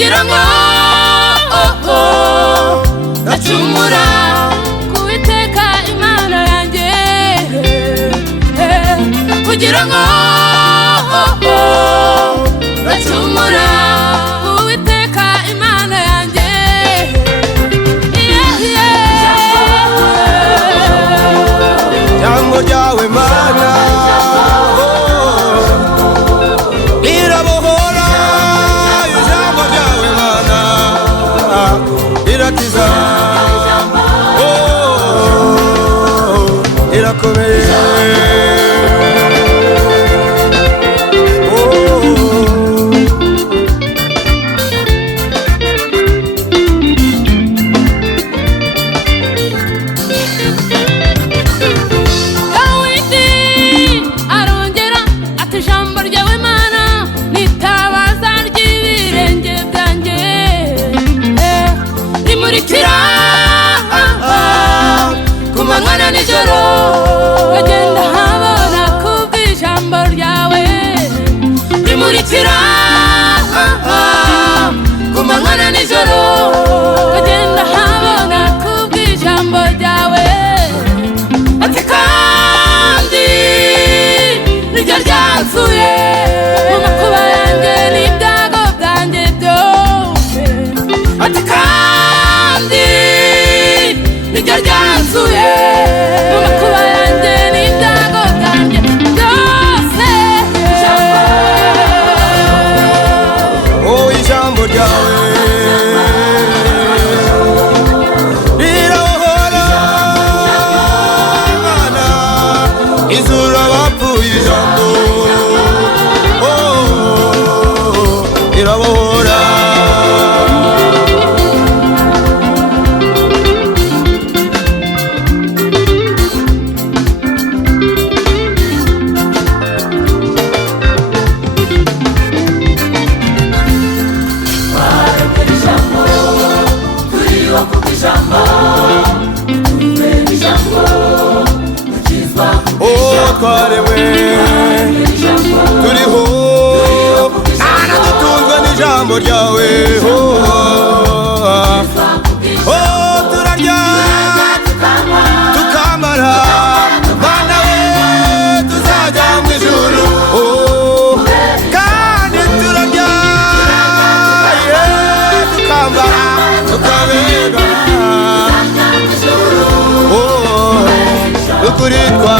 kugira ngo nacumura kuwiteka Imana yanjye, kugira ngo nacumura kuwiteka Imana yanjye. Jambo ryawe Mana rirabohora, ijambo ryawe Mana rirakiza, rirakomeye. Kumanywa nijoro kagenda habona kubw'ijambo ryawe, rimurikira kumanywa nijoro kagenda habona kubw'ijambo ryawe. Ati kandi niryo ryanzuye mu makuba yanjye n'ibyago byanjye byose. Ati kandi niryo ryanzuye mu makuba yanjye n'ibyago byanjye byose. Ijambo ryawe rirabohora Mana, izura abapfuye, ijambo rirabohora. Twarewe turiho Mana, dutunzwe n'ijambo ryawe. Turarya tukambara, Mana we tuzajya mu ijuru. Kandi turarya tukambara tukabega, ukuri twa